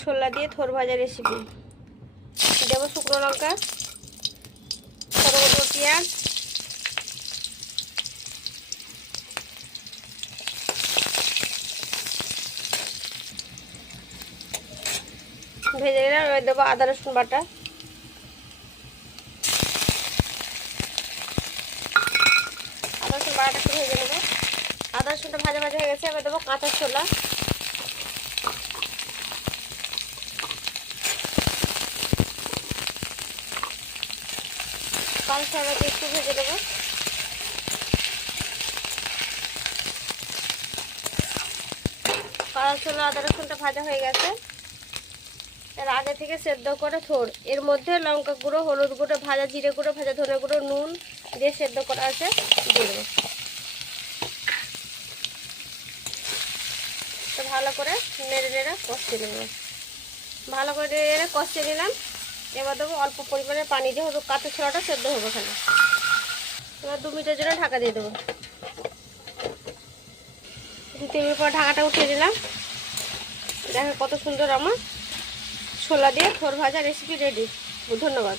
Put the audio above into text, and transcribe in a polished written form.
ছোলা দিয়ে থোর ভাজা রেসিপি। দেবো শুকনো লঙ্কা, ছোটো ছোটো পেঁয়াজ, ভেজে নিলাম। এবার দেবো আদা রসুন বাটা, আদা রসুন বাটাটা একটু ভেজে নেবো। আদা রসুনটা ভাজা ভাজা হয়ে গেছে। এবার দেবো কাঁচা ছোলা, কাঁচা ছোলাকে একটু ভেজে দেবো। কাঁচা ছোলা আদা রসুনটা ভাজা হয়ে গেছে। এর আগে থেকে সেদ্ধ করে থোর, এর মধ্যে লঙ্কা গুঁড়ো, হলুদ গুঁড়ো, ভাজা জিরে গুঁড়ো, ভাজা ধনে গুঁড়ো, নুন দিয়ে সেদ্ধ করা আছে দিয়ে দেবো। তো ভালো করে নেড়ে নেড়ে কষিয়ে নেবো। ভালো করে নেড়ে নেড়ে কষিয়ে নিলাম। এবার দেবো অল্প পরিমাণে পানি দিয়ে, হলো কাঁচা ছোলাটা সেদ্ধ হবে খালি। এবার 2 মিনিটের জন্য ঢাকা দিয়ে দেবো। 2-3 মিনিট পর ঢাকাটা উঠিয়ে দিলাম। দেখো কত সুন্দর আমার ছোলা দিয়ে থোর ভাজা রেসিপি রেডি। ধন্যবাদ।